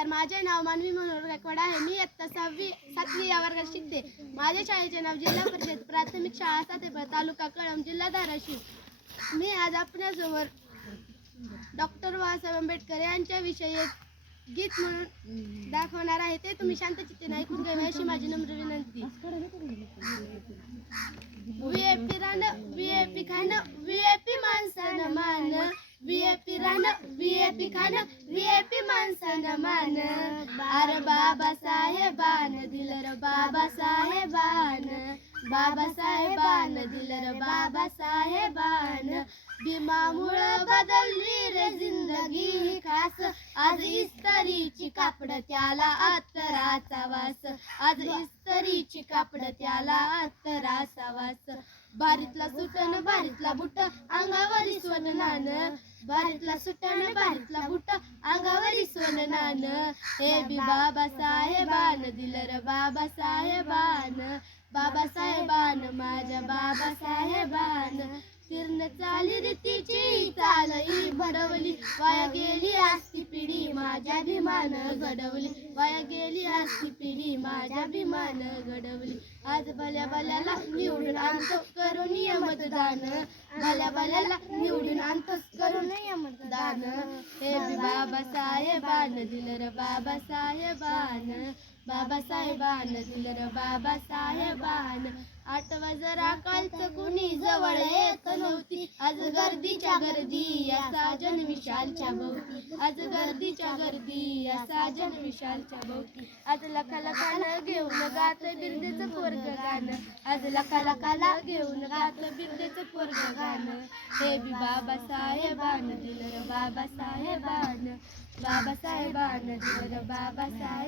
नमस्कार, माझे नाव मानवी मनोहर गायकवाड आहे. मी इयत्ता 7वी या वर्गात शिकते. माझ्या शाळेचे नाव जिल्हा परिषद प्राथमिक शाळा सातेफळ, तालुका कळंब, जिल्हा धाराशिव. मी आज आपल्यासमोर डॉक्टर बाबासाहेब आंबेडकर यांच्याविषयी एक गीत म्हणून दाखवणार आहे. ते तुम्ही शांत चित्तेने ऐकून घ्यावे अशी माझी नम्र विनंती. व्हीआयपी राहणं, व्हीआयपी खाणं, व्हीआयपी माणसानं मान, व्हीआयपी राहणं, व्हीआयपी खाणं, व्हीआयपी माणसानं मान. अरे बाबासाहेबान दिलं र बाबासाहेबान, बाबासाहेबान दिलं र बाबासाहेबान. भीमामुळं बदलली रे जिंदगी खास, आज इस्त्रीची कापड त्याला अत्तराचा वास, आज इस्त्रीची कापड त्याला अत्तराचा वास. बारीतला सुटण बारीतला बुट अंगावरी सोननान, बारीतला सुटण बारीतला बुट अंगावरी सोननान. हे बी बाबासाहेबान दिलं र बाबासाहेबान, बाबासाहेबान माझ्या बाबासाहेबान. तीर्ण चाली रीतीची चाल ही घडवली, वाया गेली असती पिढी माझ्या भीमान घडवली, वाया गेली असती पिढी माझ्या भीमान घडवली. आज भल्या भल्याला निवडून आणतो करून मतदान, भल्या भल्याला निवडून आणतोस करून मतदान. हे बी बाबासाहेबान दिलं र बाबासाहेबान, बाबासाहेबान दिलं र बाबासाहेबान. आठवा जरा कालचं कुणी जवळ येत नव्हती, आज गर्दीच्या गर्दी या साजन विशालच्या भोवती, आज गर्दीच्या गर्दी या साजन विशालच्या भोवती. आज लखा लखाला घेऊन गात बिरदेचं पोरग गाणं, आज लखा लखाला घेऊन गात बिरदेचं पोरग गाणं. हे बी बाबासाहेबान दिलं र बाबासाहेबान, बाबासाहेबान दिलं र बाबासाहेबान.